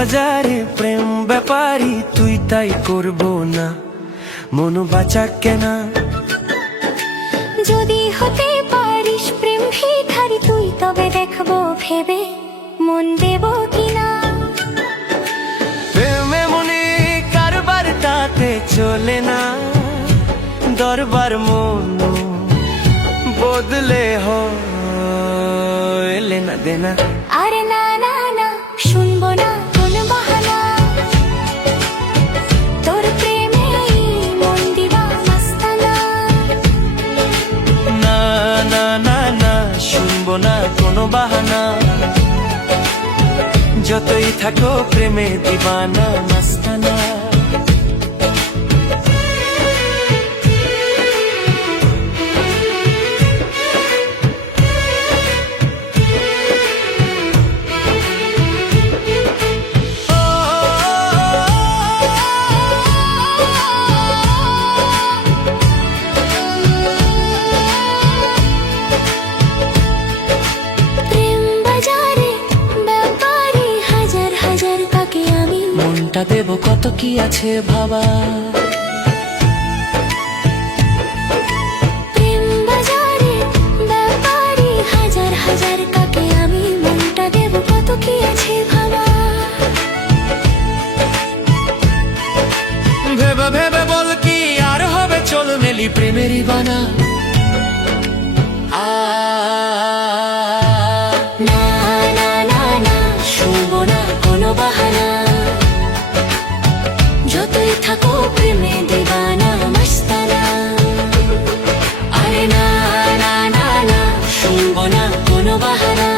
বাজারে প্রেম ব্যাপারী তুই তাই করবো না, মন বাঁচা কেনা। যদি হতে পারিস প্রেম ভিখারি তুই, তবে দেখবো ভেবে মন দেব কিনা। প্রেমে মনে কারবার তাতে চলে না, দরবার মন বদলে হলে না দেনা। আরে না না না, শুনবো না কোন বাহানা, তোর প্রেমে মন দিবা মাস্তানা। না না না না, শুনবো না কোনো বাহানা, যতই থাকো প্রেমে দিবানা মাস্তানা। মনটা দেব কত কি আছে ভাবা, প্রেম বাজারে ব্যাপারী হাজার হাজার কাকে আমি, মনটা দেব কত কি আছে ভাবা। ভেবে ভেবে বল কি আর হবে, চল মেলি প্রেমেরই বানা। না না না না, শুনবো না কোনো বাহানা, যতই থাকো প্রেমে দিবানা মাস্তানা। আরে না না না না, শুনবো না কোনো বাহানা,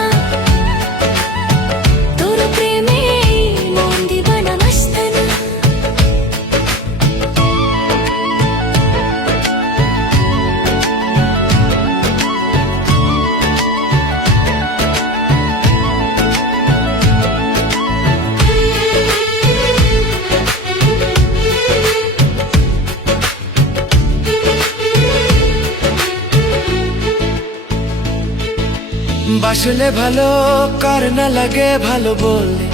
তোর প্রেমে মন দিবানা মাস্তানা। বাসলে ভালো কার না লাগে ভালো বলে,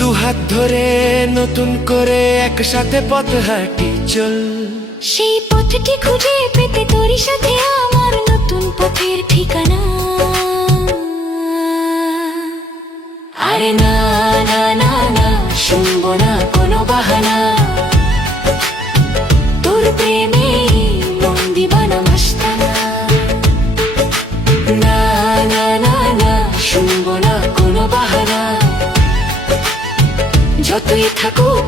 দুহাত ধরে নতুন করে একসাথে পথ হাঁটি চল। সেই পথটি খুঁজে পেতে তোরই সাথে আমার নতুন পথের ঠিকানা। আরে না না না না, শুনবো না কোনো বাহানা, তোর প্রেমে মন দিবানা মাস্তানা। না না না না, শুনবো না কোনো বাহানা, যতই থাকুক